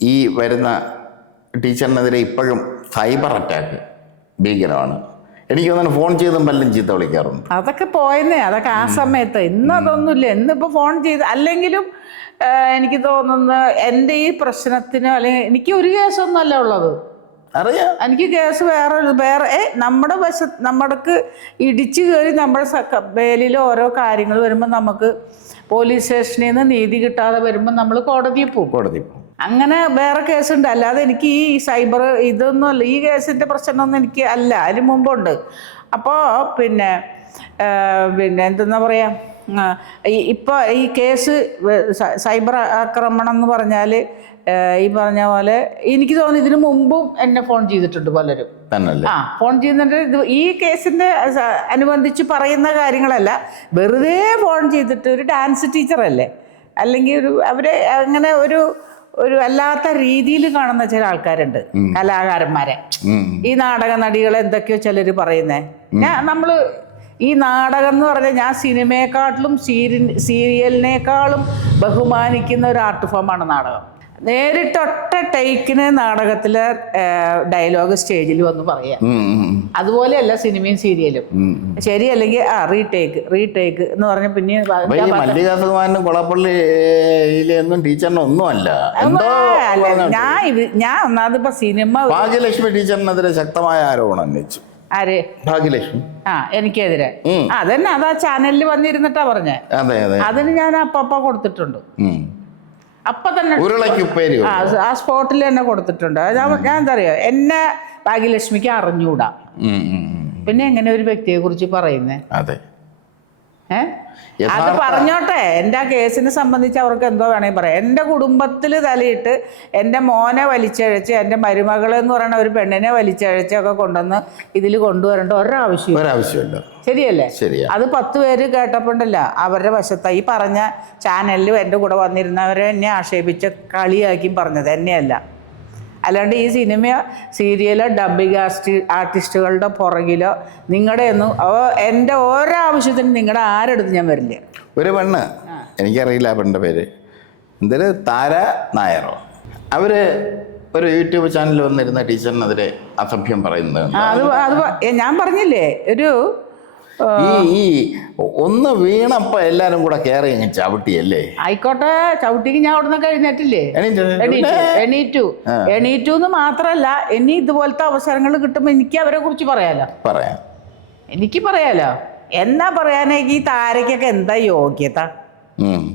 ഈ വരുന്ന ടീച്ചറിനെതിരെ ഇപ്പോഴും സൈബർ അറ്റാക്ക് ഭീകരമാണ്. എനിക്ക് തോന്നുന്നു ഫോൺ ചെയ്തും പല്ലും ചീത്ത വിളിക്കാറുണ്ട്. അതൊക്കെ പോയെന്നേ അതൊക്കെ ആ സമയത്ത്. ഇന്ന് അതൊന്നുമില്ല. ഇന്നിപ്പോൾ ഫോൺ ചെയ്ത് അല്ലെങ്കിലും എനിക്ക് തോന്നുന്നു എന്റെ ഈ പ്രശ്നത്തിന് അല്ലെങ്കിൽ എനിക്ക് ഒരു കേസൊന്നുമല്ല ഉള്ളത്. അറിയാം. എനിക്ക് കേസ് വേറെ വേറെ ഏ നമ്മുടെ വശ നമ്മൾക്ക് ഇടിച്ചു കയറി നമ്മുടെ സ- ഓരോ കാര്യങ്ങൾ വരുമ്പോൾ നമുക്ക് പോലീസ് സ്റ്റേഷനിൽ നിന്ന് നീതി കിട്ടാതെ വരുമ്പോൾ നമ്മൾ കോടതിയിൽ പോകും. കോടതി പോകും. അങ്ങനെ വേറെ കേസുണ്ട്. അല്ലാതെ എനിക്ക് ഈ സൈബർ ഇതൊന്നും അല്ല. ഈ കേസിന്റെ പ്രശ്നമൊന്നും എനിക്ക് അല്ല. അതിന് മുമ്പുണ്ട്. അപ്പോൾ പിന്നെ പിന്നെ എന്തെന്നാ പറയുക ഇപ്പോൾ ഈ കേസ് സൈബർ ആക്രമണം എന്ന് പറഞ്ഞാൽ ഈ പറഞ്ഞ പോലെ എനിക്ക് തോന്നുന്നു ഇതിനു മുമ്പും എന്നെ ഫോൺ ചെയ്തിട്ടുണ്ട് പലരും. ആ ഫോൺ ചെയ്യുന്നുണ്ട്. ഇത് ഈ കേസിന്റെ അനുബന്ധിച്ച് പറയുന്ന കാര്യങ്ങളല്ല. വെറുതെ ഫോൺ ചെയ്തിട്ട് ഒരു ഡാൻസ് ടീച്ചറല്ലേ? അല്ലെങ്കിൽ ഒരു അവരെ അങ്ങനെ ഒരു ഒരു അല്ലാത്ത രീതിയിൽ കാണുന്ന ചില ആൾക്കാരുണ്ട് കലാകാരന്മാരെ. ഈ നാടക നടികൾ എന്തൊക്കെയോ ചിലർ പറയുന്നേ. ഞാൻ നമ്മൾ ഈ നാടകം എന്ന് പറഞ്ഞാൽ ഞാൻ സിനിമയെക്കാട്ടിലും സീരി സീരിയലിനേക്കാളും ബഹുമാനിക്കുന്ന ഒരു ആർട്ട് ഫോമാണ് നാടകം. നേരിട്ടൊറ്റ ടേക്കിന് നാടകത്തിലെ ഡയലോഗ് സ്റ്റേജിൽ വന്ന് പറയാം. അതുപോലെയല്ല സിനിമയും സീരിയലും. ശരിയല്ലെങ്കിൽ ആ റീടേക്ക് റീടേക്ക് എന്ന് പറഞ്ഞ പിന്നെ അപ്പൊ മല്ലിക സുകുമാരനും കൊളപ്പള്ളിയിലെയൊന്നും ടീച്ചറിന് ഒന്നുമല്ല. എന്തോ ഞാൻ ഞാൻ ഒന്നാമത് ഇപ്പൊ സിനിമ ഭാഗ്യലക്ഷ്മി ടീച്ചറിനെതിരെ ശക്തമായ ആരോപണം ഉന്നയിച്ചു. ആര്? ഭാഗ്യലക്ഷ്മി. ആ എനിക്കെതിരെ. അതന്നെ അതാ ചാനലിൽ വന്നിരുന്നിട്ടാ പറഞ്ഞേ. അതെ അതെ. അതിന് ഞാൻ അപ്പപ്പ കൊടുത്തിട്ടുണ്ട്. അപ്പൊ തന്നെ ആ സ്പോട്ടിൽ തന്നെ കൊടുത്തിട്ടുണ്ട്. ഞാൻ എന്താ അറിയോ? എന്നെ ഭാഗ്യലക്ഷ്മിക്ക് അറിഞ്ഞൂടാ. പിന്നെ എങ്ങനെ ഒരു വ്യക്തിയെ കുറിച്ച് പറയുന്നേ? അതെ. അത് പറഞ്ഞോട്ടെ. എന്റെ ആ കേസിനെ സംബന്ധിച്ച് അവർക്ക് എന്തോ വേണമെങ്കിൽ പറയാം. എന്റെ കുടുംബത്തിൽ തലയിട്ട് എന്റെ മോനെ വലിച്ചഴച്ച് എന്റെ മരുമകൾ എന്ന് പറയുന്ന ഒരു പെണ്ണിനെ വലിച്ചഴച്ചൊക്കെ കൊണ്ടുവന്ന് ഇതിൽ കൊണ്ടുവരേണ്ട ഒരാവശ്യം ഒരാവശ്യമില്ല. ശരിയല്ലേ? ശരിയാ. അത് പത്ത് പേര് കേട്ടപ്പോണ്ടല്ല. അവരുടെ വശത്ത്. ഈ പറഞ്ഞ ചാനലിൽ എന്റെ കൂടെ വന്നിരുന്നവരെ എന്നെ ആക്ഷേപിച്ച കളിയാക്കി പറഞ്ഞത് എന്നെയല്ല. അല്ലാണ്ട് ഈ സിനിമ സീരിയലോ ഡബിങ് ആർട്ടി ആർട്ടിസ്റ്റുകളുടെ പുറകിലോ നിങ്ങളുടെ ഒന്നും എന്റെ ഓരോ ആവശ്യത്തിനും നിങ്ങളുടെ ആരെടുത്ത് ഞാൻ വരില്ല. ഒരു പെണ്ണ്. എനിക്കറിയില്ല ആ പെണ്ണിന്റെ പേര്. എന്തൊരു താര നായറോ അവർ ഒരു യൂട്യൂബ് ചാനലിൽ വന്നിരുന്ന ടീച്ചറിനെതിരെ അസഭ്യം പറയുന്നത് അത് അത് ഞാൻ പറഞ്ഞില്ലേ ഒരു ഈ ഈ ഒന്ന് വീണപ്പോ എല്ലാരും കൂടെ കയറി അങ്ങ് ചവിട്ടിയല്ലേ? ആയിക്കോട്ടെ ചവിട്ടിക്ക് ഞാൻ അവിടുന്ന് കഴിഞ്ഞിട്ടില്ലേ എണീറ്റ് എണീറ്റു. എണീറ്റു എന്ന് മാത്രല്ല ഇനി ഇതുപോലത്തെ അവസരങ്ങൾ കിട്ടുമ്പോൾ എനിക്ക് അവരെ കുറിച്ച് പറയാലോ. പറയാം. എനിക്ക് പറയാലോ. എന്നാ പറയാനേക്ക് ഈ താരക്കൊക്കെ എന്താ യോഗ്യത? ഉം.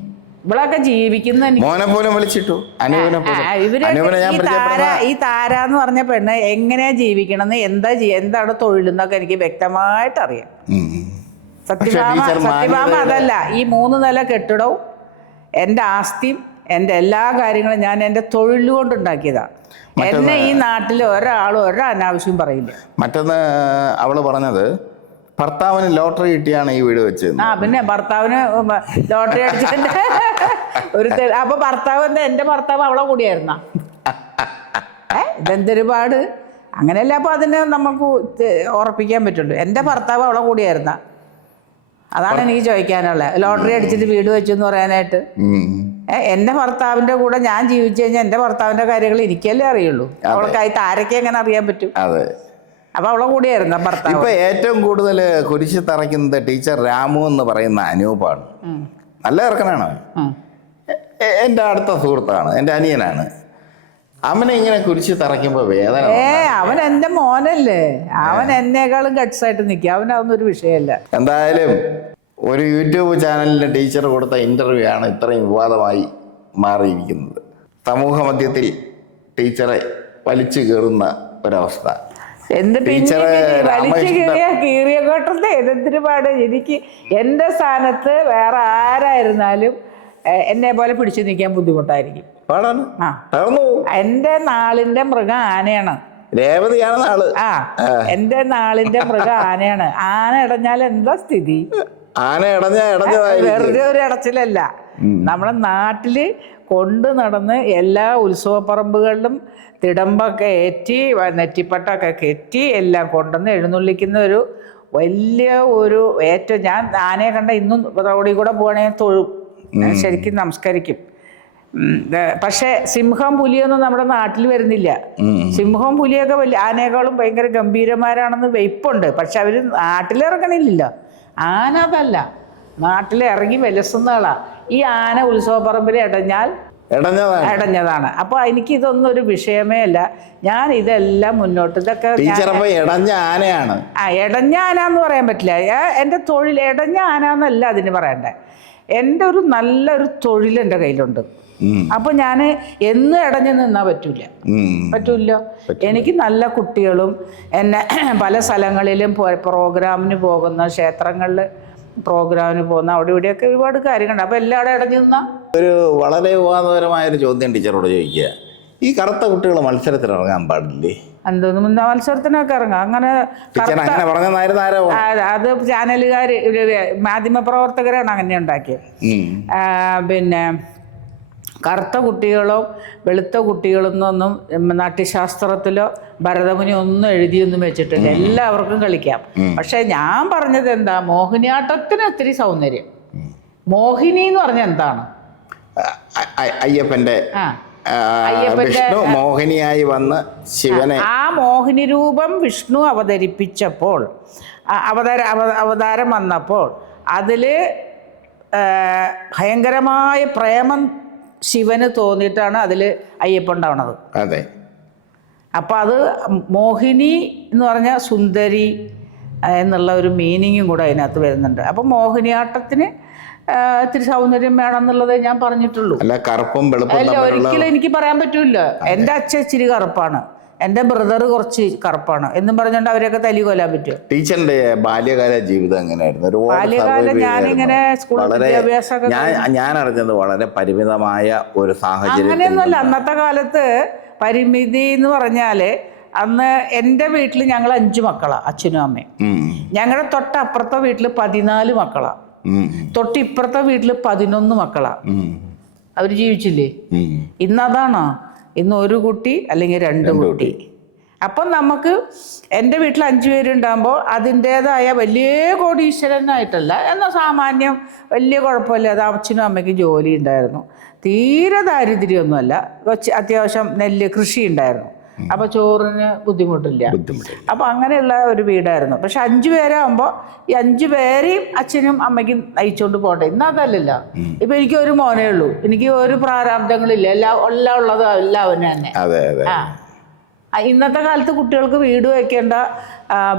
ഇവളൊക്കെ ജീവിക്കുന്ന മോനെ പോലും വിളിച്ചിട്ടു. ഈ താര ഈ താര എന്ന് പറഞ്ഞ പെണ്ണ് എങ്ങനെയാ ജീവിക്കണമെന്ന് എന്താ എന്താണ് തൊഴിലെന്നൊക്കെ എനിക്ക് വ്യക്തമായിട്ട് അറിയാം. സത്യഭാമ സത്യഭാമ അതല്ല ഈ മൂന്ന് നില കെട്ടിടവും എന്റെ ആസ്തിയും എന്റെ എല്ലാ കാര്യങ്ങളും ഞാൻ എന്റെ തൊഴിലുകൊണ്ട് ഉണ്ടാക്കിയതാ എന്നെ ഈ നാട്ടിൽ ഒരാളും ഒരു അനാവശ്യം പറയില്ല. മറ്റൊന്ന് അവൾ പറഞ്ഞത് ഭർത്താവിന് ലോട്ടറി കിട്ടിയാണ് ഈ വീട് വെച്ചത്. ആ പിന്നെ ഭർത്താവിന് ലോട്ടറി അടിച്ചിട്ട് ഒരു അപ്പൊ ഭർത്താവ് എന്താ എന്റെ ഭർത്താവ് അവളെ കൂടിയായിരുന്ന? ഇതെന്തൊരുപാട്? അങ്ങനെയല്ല അപ്പൊ അതിനെ നമുക്ക് ഉറപ്പിക്കാൻ പറ്റുള്ളൂ. എന്റെ ഭർത്താവ് അവളെ കൂടിയായിരുന്ന? അതാണ് എനിക്ക് ചോദിക്കാനുള്ളത് ലോട്ടറി അടിച്ചിട്ട് വീട് വെച്ചു എന്ന് പറയാനായിട്ട്. എന്റെ ഭർത്താവിന്റെ എന്റെ ഭർത്താവിന്റെ കൂടെ ഞാൻ ജീവിച്ചു കഴിഞ്ഞാൽ എന്റെ ഭർത്താവിന്റെ കാര്യങ്ങൾ എനിക്കല്ലേ അറിയുള്ളൂ. അവൾക്കായി ആരൊക്കെ എങ്ങനെ അറിയാൻ പറ്റും? അതെ. അപ്പൊ അവളെ കൂടെയായിരുന്നു ഭർത്താവ്. ഇപ്പൊ ഏറ്റവും കൂടുതൽ കുരിശ് തറയ്ക്കുന്നത് ടീച്ചർ രാമു എന്ന് പറയുന്ന അനൂപാണ്. നല്ല ഇറക്കനാണ് എന്റെ എന്റെ അടുത്ത സുഹൃത്താണ് എന്റെ അനിയനാണ്. അവനെ ഇങ്ങനെ കുരിശ് തറയ്ക്കുമ്പോ വേദന ഏ അവൻ എന്റെ മോനല്ലേ? അവൻ എന്നേക്കാളും കട്സ് ആയിട്ട് നിൽക്കുക അവനതൊന്നും ഒരു വിഷയമല്ല. എന്തായാലും ഒരു യൂട്യൂബ് ചാനലിന്റെ ടീച്ചർ കൊടുത്ത ഇന്റർവ്യൂ ആണ് ഇത്രയും വിവാദമായി മാറിയിരിക്കുന്നത്. സമൂഹ മധ്യത്തിൽ ടീച്ചറെ വലിച്ചു കയറുന്ന ഒരവസ്ഥ. എന്ത് പിന്നെ ടീച്ചറെ വലിച്ചു രാമകൃഷ്ണൻ- കീറിയ കീറിയ കോട്ടത്തെ? എന്തിനു പാട്? എനിക്ക് എന്റെ സ്ഥാനത്ത് വേറെ ആരായിരുന്നാലും എന്നെ പോലെ പിടിച്ചു നിൽക്കാൻ ബുദ്ധിമുട്ടായിരിക്കും. പോകും. എന്റെ മൃഗം ആനയാണ്. രേവതിയാണ് നാൾ. ആ. എന്റെ നാളിന്റെ മൃഗം ആനയാണ്. ആന ഇടഞ്ഞാൽ എന്താ സ്ഥിതി? ആന ഇടഞ്ഞ വെറുതെ ഒരു ഇടച്ചിലല്ല. നമ്മളെ നാട്ടിൽ കൊണ്ട് നടന്ന് എല്ലാ ഉത്സവപ്പറമ്പുകളിലും തിടമ്പൊക്കെ ഏറ്റി നെറ്റിപ്പട്ടൊക്കെ കെറ്റി എല്ലാം കൊണ്ടുവന്ന് എഴുന്നള്ളിക്കുന്ന ഒരു വലിയ ഒരു ഏറ്റവും ഞാൻ ആനയെ കണ്ട ഇന്നും റോഡിൽ കൂടെ പോകണമെങ്കിൽ തൊഴും ശരിക്കും നമസ്കരിക്കും. പക്ഷെ സിംഹം പുലിയൊന്നും നമ്മുടെ നാട്ടിൽ വരുന്നില്ല. സിംഹവും പുലിയൊക്കെ വലിയ ആനയെക്കാളും ഭയങ്കര ഗംഭീരന്മാരാണെന്ന് വെയ്പ്പുണ്ട്. പക്ഷെ അവർ നാട്ടിലിറങ്ങണില്ലല്ലോ. ആന അതല്ല. നാട്ടിലിറങ്ങി വിലസുന്ന ഈ ആന ഉത്സവപ്പറമ്പിൽ ഇടഞ്ഞാൽ ഇടഞ്ഞതാണ് ഇടഞ്ഞതാണ് അപ്പോൾ എനിക്ക് ഇതൊന്നും ഒരു വിഷയമേ അല്ല. ഞാൻ ഇതെല്ലാം മുന്നോട്ട് ഇതൊക്കെ അപ്പൊ ഇടഞ്ഞ ആനയാണ്. ആ ഇടഞ്ഞ ആന എന്ന് പറയാൻ പറ്റില്ല. എന്റെ എന്റെ തൊഴിൽ ഇടഞ്ഞ ആന എന്നല്ല അതിന് പറയണ്ടേ. എന്റെ ഒരു നല്ലൊരു തൊഴിൽ എന്റെ കയ്യിലുണ്ട്. അപ്പൊ ഞാൻ എന്ന് ഇടഞ്ഞു നിന്നാ പറ്റൂല. പറ്റൂല്ലോ? എനിക്ക് നല്ല കുട്ടികളും എന്നെ പല സ്ഥലങ്ങളിലും പ്രോഗ്രാമിന് പോകുന്ന ക്ഷേത്രങ്ങളിൽ പ്രോഗ്രാമിന് പോകുന്ന അവിടെ ഇവിടെയൊക്കെ ഒരുപാട് കാര്യങ്ങളുണ്ട്. അപ്പോൾ എല്ലാവരും അടഞ്ഞു നിന്ന? ഒരു വളരെ വിവാദപരമായ ഒരു ചോദ്യം ടീച്ചറോട് ചോദിക്കുക. ഈ കറുത്ത കുട്ടികൾ മത്സരത്തിൽ ഇറങ്ങാൻ പാടില്ലേ? എന്തോന്ന് മുന്ന മത്സരത്തിനൊക്കെ ഇറങ്ങാം. അങ്ങനെ അത് ചാനലുകാർ മാധ്യമ പ്രവർത്തകരാണ് അങ്ങനെ ഉണ്ടാക്കിയത് പിന്നെ കറുത്ത കുട്ടികളോ വെളുത്ത കുട്ടികളെന്നൊന്നും നാട്യശാസ്ത്രത്തിലോ ഭരതമുനി ഒന്നും എഴുതിയൊന്നും വെച്ചിട്ടില്ല. എല്ലാവർക്കും കളിക്കാം. പക്ഷെ ഞാൻ പറഞ്ഞത് എന്താ? മോഹിനിയാട്ടത്തിന് ഒത്തിരി സൗന്ദര്യം. മോഹിനി എന്ന് പറഞ്ഞാൽ എന്താണ്? അയ്യപ്പന്റെ വിഷ്ണു മോഹിനിയായി വന്ന് ശിവനെ ആ മോഹിനി രൂപം വിഷ്ണു അവതരിപ്പിച്ചപ്പോൾ അവതാര അവതാരം വന്നപ്പോൾ അതിൽ ഭയങ്കരമായ പ്രേമം ശിവന് തോന്നിയിട്ടാണ് അതിൽ അയ്യപ്പൻ ഉണ്ടാവണത്. അതെ. അപ്പോൾ അത് മോഹിനി എന്ന് പറഞ്ഞാൽ സുന്ദരി എന്നുള്ള ഒരു മീനിങ്ങും കൂടെ അതിനകത്ത് വരുന്നുണ്ട്. അപ്പോൾ മോഹിനിയാട്ടത്തിന് ഇത്തിരി സൗന്ദര്യം വേണം എന്നുള്ളതേ ഞാൻ പറഞ്ഞിട്ടുള്ളൂ. അല്ല കറുപ്പും വെളുപ്പും അല്ല ഒരിക്കലും എനിക്ക് പറയാൻ പറ്റൂല എന്റെ അച്ഛൻ ഇച്ചിരി കറുപ്പാണ്. എന്റെ ബ്രദർ കുറച്ച് കറുപ്പാണ്. എന്നും പറഞ്ഞുകൊണ്ട് അവരെയൊക്കെ തലി കൊല്ലാൻ പറ്റും ടീച്ചറിന്റെ ബാല്യകാല ജീവിതം എങ്ങനെയായിരുന്നു? ബാല്യകാലം ഞാനിങ്ങനെ. സ്കൂൾ വിദ്യാഭ്യാസമൊക്കെ ഞാൻ ഞാൻ അറിഞ്ഞത് വളരെ പരിമിതമായ ഒരു സാഹചര്യം അങ്ങനെയൊന്നുമല്ല അന്നത്തെ കാലത്ത് പരിമിതി എന്ന് പറഞ്ഞാൽ അന്ന് എന്റെ വീട്ടിൽ ഞങ്ങൾ അഞ്ചു മക്കളാണ് അച്ഛനും അമ്മയും. ഞങ്ങളുടെ തൊട്ടപ്പുറത്തെ വീട്ടിൽ പതിനാല് മക്കളാണ് തൊട്ടിപ്പുറത്തെ വീട്ടിൽ പതിനൊന്ന് മക്കളാണ് അവർ ജീവിച്ചില്ലേ? ഉം. ഇന്ന് ഒരു കുട്ടി അല്ലെങ്കിൽ രണ്ട് കുട്ടി. അപ്പം നമുക്ക് എന്റെ വീട്ടിൽ അഞ്ച് പേരുണ്ടാകുമ്പോൾ അതിന്റേതായ വലിയ കോടീശ്വരനായിട്ടല്ല എന്നാൽ സാമാന്യം വലിയ കുഴപ്പമില്ലാതെ അച്ഛനും അമ്മയ്ക്കും ജോലി ഉണ്ടായിരുന്നു. തീരെ ദാരിദ്ര്യമൊന്നുമല്ല. അത്യാവശ്യം നെല്ല് കൃഷി ഉണ്ടായിരുന്നു അപ്പോൾ ചോറിന് ബുദ്ധിമുട്ടില്ല. അപ്പൊ അപ്പോൾ അങ്ങനെയുള്ള ഒരു വീടായിരുന്നു. പക്ഷെ അഞ്ചു പേരാകുമ്പോൾ ഈ അഞ്ചു പേരെയും അച്ഛനും അമ്മയ്ക്കും നയിച്ചുകൊണ്ട് പോകട്ടെ ഇന്ന് അതല്ലല്ലോ. ഇപ്പൊ എനിക്ക് ഒരു മോനേ ഉള്ളൂ. എനിക്ക് ഒരു പ്രാരാബ്ദങ്ങളില്ല. എല്ലാം എല്ലാം ഉള്ളത് എല്ലാം അവന് തന്നെ ആ. ഇന്നത്തെ കാലത്ത് കുട്ടികൾക്ക് വീട് വയ്ക്കേണ്ട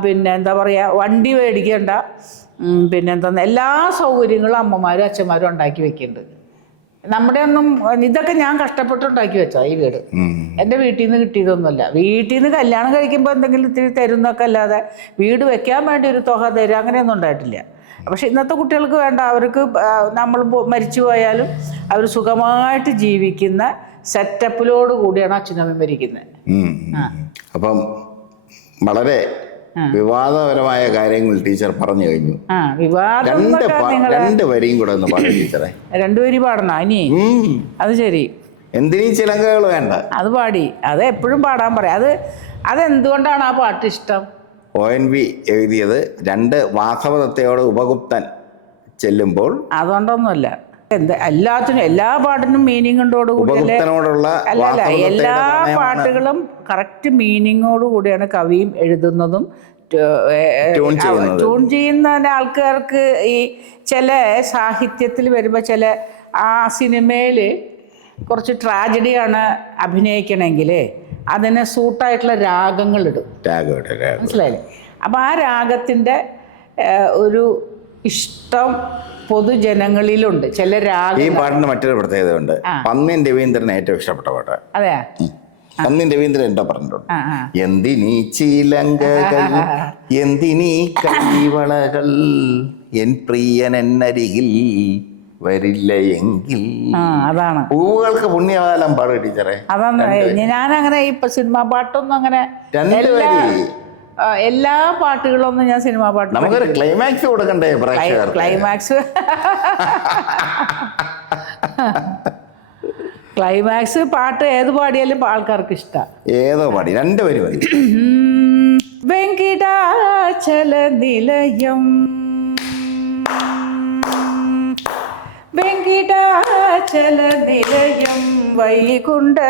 പിന്നെ എന്താ പറയുക വണ്ടി മേടിക്കേണ്ട പിന്നെന്താ പിന്നെ എന്താ എല്ലാ സൗകര്യങ്ങളും അമ്മമാരും അച്ഛന്മാരും ഉണ്ടാക്കി വെക്കുന്നുണ്ട് നമ്മുടെ ഒന്നും ഇതൊക്കെ ഞാൻ കഷ്ടപ്പെട്ടുണ്ടാക്കി വെച്ചാ ഈ വീട്. എന്റെ വീട്ടിൽ നിന്ന് കിട്ടിയതൊന്നുമല്ല. വീട്ടിൽ നിന്ന് കല്യാണം കഴിക്കുമ്പോൾ എന്തെങ്കിലും ഇത്തിരി തരുന്നൊക്കെ അല്ലാതെ വീട് വെക്കാൻ വേണ്ടി ഒരു തുക തരും അങ്ങനെയൊന്നും ഉണ്ടായിട്ടില്ല. പക്ഷെ ഇന്നത്തെ കുട്ടികൾക്ക് വേണ്ട അവർക്ക് നമ്മൾ മരിച്ചു പോയാലും അവർ സുഖമായിട്ട് ജീവിക്കുന്ന സെറ്റപ്പിലോട് കൂടിയാണ് അച്ഛനമ്മ മരിക്കുന്നത്. അപ്പം വളരെ വിവാദപരമായ കാര്യങ്ങൾ ടീച്ചർ പറഞ്ഞു കഴിഞ്ഞു. രണ്ട് രണ്ട് വരിയും കൂടെ ഒന്ന് പറഞ്ഞു ടീച്ചറെ. രണ്ടുപേരും പാടണം? ഇനി. അത് ശരി. എന്തിനീ ചിലങ്കകൾ വേണ്ട? അത് പാടി. അത് എപ്പോഴും പാടാൻ പറയാം. അത് അതെന്തുകൊണ്ടാണ് ആ പാട്ട് ഇഷ്ടം? ഒ എൻ വി എഴുതിയത് രണ്ട് വാസവദത്തയോട് ഉപഗുപ്തൻ ചെല്ലുമ്പോൾ അതുകൊണ്ടൊന്നുമല്ല. എന്ത്? എല്ലാത്തിനും എല്ലാ പാട്ടിനും മീനിങ് കൂടിയല്ലേ? ഉപഭുക്തനോടുള്ള അല്ല അല്ല എല്ലാ പാട്ടുകളും കറക്റ്റ് മീനിങ്ങോട് കൂടിയാണ് കവിയും എഴുതുന്നതും ട്യൂൺ ചെയ്യുന്ന ആൾക്കാർക്ക് ഈ ചില സാഹിത്യത്തിൽ വരുമ്പോൾ ചില ആ സിനിമയിൽ കുറച്ച് ട്രാജഡിയാണ് അഭിനയിക്കണമെങ്കിൽ അതിന് സൂട്ടായിട്ടുള്ള രാഗങ്ങളിടും മനസ്സിലായില്ലേ? അപ്പം ആ രാഗത്തിന്റെ ഒരു ഇഷ്ടം പൊതുജനങ്ങളിലുണ്ട്. ചില ഈ രാഗം പാട്ടിന് മറ്റൊരു പ്രത്യേകത ഉണ്ട് പന്നിൻ രവീന്ദ്രൻ ഏറ്റവും ഇഷ്ടപ്പെട്ട പാട്ട് അതെയാ പന്നിൻ രവീന്ദ്രൻ എന്തോ പറഞ്ഞിട്ടുണ്ട്. എന്തിനി ചീലങ്കകൾ എന്തിനീ കൈവളകൾ എൻ പ്രിയൻ എന്നരികിൽ വരില്ല എങ്കിൽ. അതാണ്. പൂവുകൾക്ക് പുണ്യകാലം പാടുക ടീച്ചറെ. അതാണ്. ഞാനങ്ങനെ ഇപ്പൊ സിനിമാ പാട്ടൊന്നും അങ്ങനെ രണ്ട് വരി. എല്ലാ പാട്ടുകളൊന്നും ഞാൻ സിനിമാ പാട്ട് നമുക്കൊരു ക്ലൈമാക്സ് കൊടുക്കണ്ടേ ക്ലൈമാക്സ് ക്ലൈമാക്സ് പാട്ട് ഏത് പാടിയാലും ആൾക്കാർക്ക് ഇഷ്ടമാണ് ഏതോ പാടി രണ്ട് വരി മതി. വെങ്കിടാചല നിലയം. വെങ്കിടാചല നിലയം വൈകുണ്ഠപുരവാസം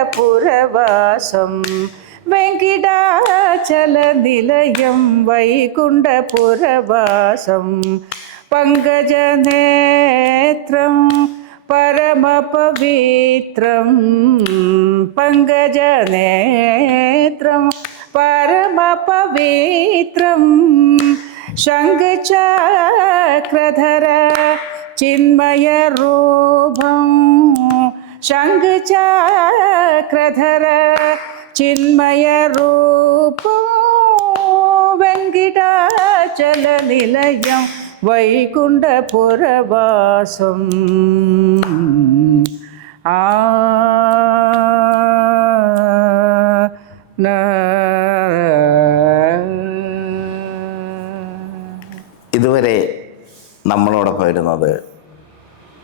വെങ്കിടാചല നിലയം വൈകുണ്ഠപുരവാസം. പങ്കജനേത്രം പരമപവിത്രം. പങ്കജനേത്രം പരമപവിത്രം. ശംഖചക്രധര ചിന്മയരൂപം ശംഖചക്രധര ചിന്മയരൂപം വൈകുണ്ട വൈകുണ്ഠപുരവാസം. ആ ഇതുവരെ നമ്മളോടൊപ്പം ഇരുന്നത്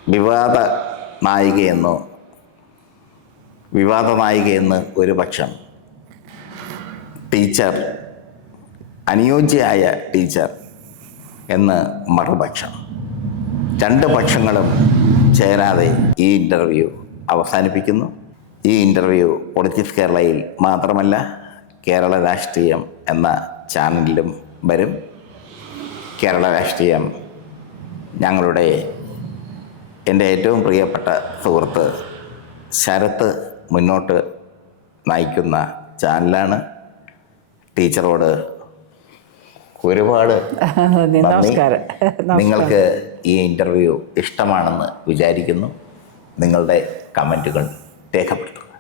വിവാദ നായികയെന്നോ വിവാദ നായികയെന്ന് ഒരു പക്ഷം ടീച്ചർ അനുയോജ്യയായ ടീച്ചർ എന്ന് മറുപക്ഷം. രണ്ട് പക്ഷങ്ങളും ചേരാതെ ഈ ഇന്റർവ്യൂ അവസാനിപ്പിക്കുന്നു. ഈ ഇന്റർവ്യൂ പൊളിറ്റിക്സ് കേരളയിൽ മാത്രമല്ല കേരള രാഷ്ട്രീയം എന്ന ചാനലിലും വരും. കേരള രാഷ്ട്രീയം ഞങ്ങളുടെ എന്റെ ഏറ്റവും പ്രിയപ്പെട്ട സുഹൃത്ത് ശരത്ത് മുന്നോട്ട് നയിക്കുന്ന ചാനലാണ്. ടീച്ചറോട് ഒരുപാട്. നമസ്കാരം. നിങ്ങൾക്ക് ഈ ഇന്റർവ്യൂ ഇഷ്ടമാണെന്ന് വിചാരിക്കുന്നു. നിങ്ങളുടെ കമന്റുകൾ രേഖപ്പെടുത്തുക.